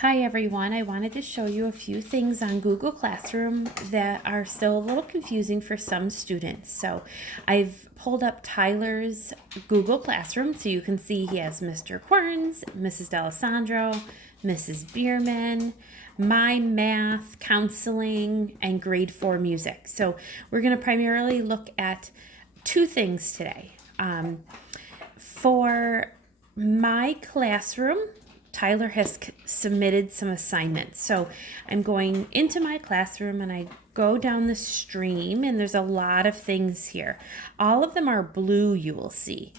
Hi everyone, I wanted to show you a few things on Google Classroom that are still a little confusing for some students. So I've pulled up Tyler's Google Classroom so you can see he has Mr. Querns, Mrs. D'Alessandro, Mrs. Bierman, My Math, Counseling, and Grade 4 Music. So we're going to primarily look at two things today. For My Classroom, Tyler has submitted some assignments. So I'm going into My Classroom and I go down the stream and there's a lot of things here. All of them are blue, you will see.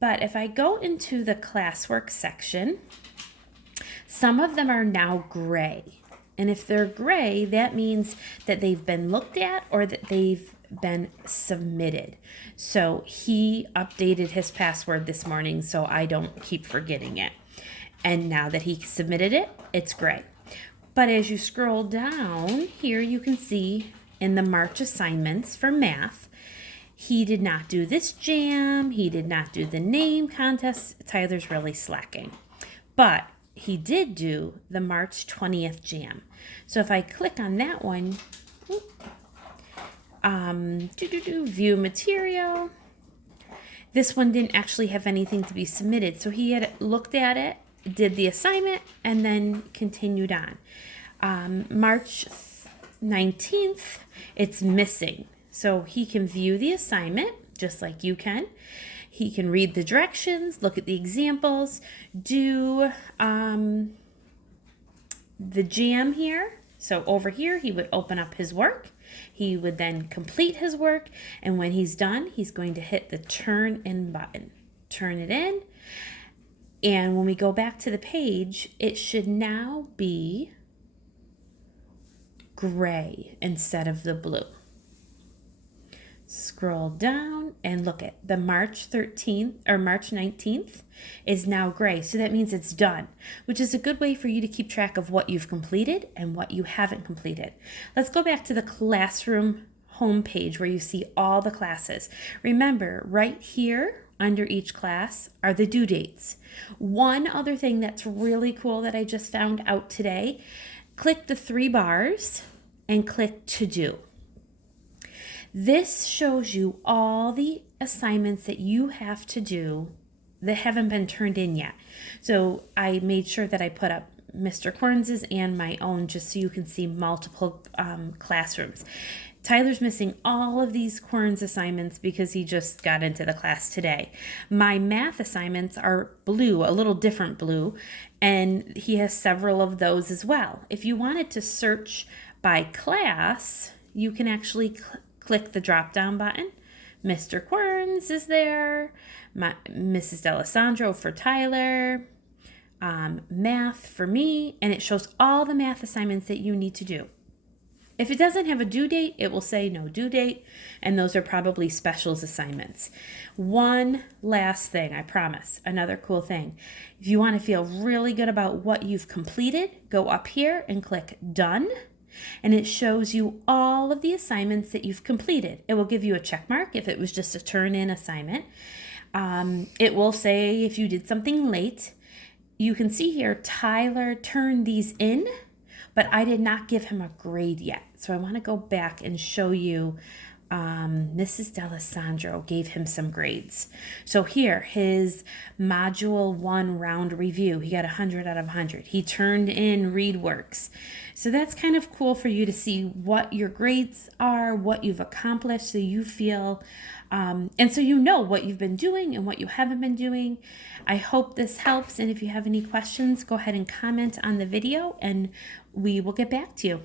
But if I go into the classwork section, some of them are now gray. And if they're gray, that means that they've been looked at or that they've been submitted. So he updated his password this morning so I don't keep forgetting it. And now that he submitted it, it's gray. But as you scroll down here, you can see in the March assignments for math, he did not do this jam. He did not do the name contest. Tyler's really slacking. But he did do the March 20th jam. So if I click on that one, view material. This one didn't actually have anything to be submitted. So he had looked at it, did the assignment, and then continued on. March 19th, it's missing. So he can view the assignment just like you can. He can read the directions, look at the examples, do the jam here. So over here, he would open up his work. He would then complete his work. And when he's done, he's going to hit the turn in button. Turn it in. And when we go back to the page, it should now be gray instead of the blue. Scroll down and look at the March 13th or March 19th is now gray. So that means it's done, which is a good way for you to keep track of what you've completed and what you haven't completed. Let's go back to the classroom homepage where you see all the classes. Remember, right here under each class are the due dates. One other thing that's really cool that I just found out today, click the three bars and click to do. This shows you all the assignments that you have to do that haven't been turned in yet. So I made sure that I put up Mr. Querns's and my own just so you can see multiple classrooms. Tyler's missing all of these Querns assignments because he just got into the class today. My math assignments are blue, a little different blue, and he has several of those as well. If you wanted to search by class, you can actually click the drop-down button. Mr. Querns is there, Mrs. D'Alessandro for Tyler, math for me, and it shows all the math assignments that you need to do. If it doesn't have a due date, it will say no due date, and those are probably specials assignments. One last thing, I promise, another cool thing. If you want to feel really good about what you've completed, go up here and click Done, and it shows you all of the assignments that you've completed. It will give you a check mark if it was just a turn-in assignment. It will say if you did something late. You can see here Tyler turned these in, but I did not give him a grade yet. So I want to go back and show you Mrs. D'Alessandro gave him some grades. So here, his Module 1 round review, he got 100 out of 100. He turned in ReadWorks. So that's kind of cool for you to see what your grades are, what you've accomplished, so you feel, and so you know what you've been doing and what you haven't been doing. I hope this helps, and if you have any questions, go ahead and comment on the video, and we will get back to you.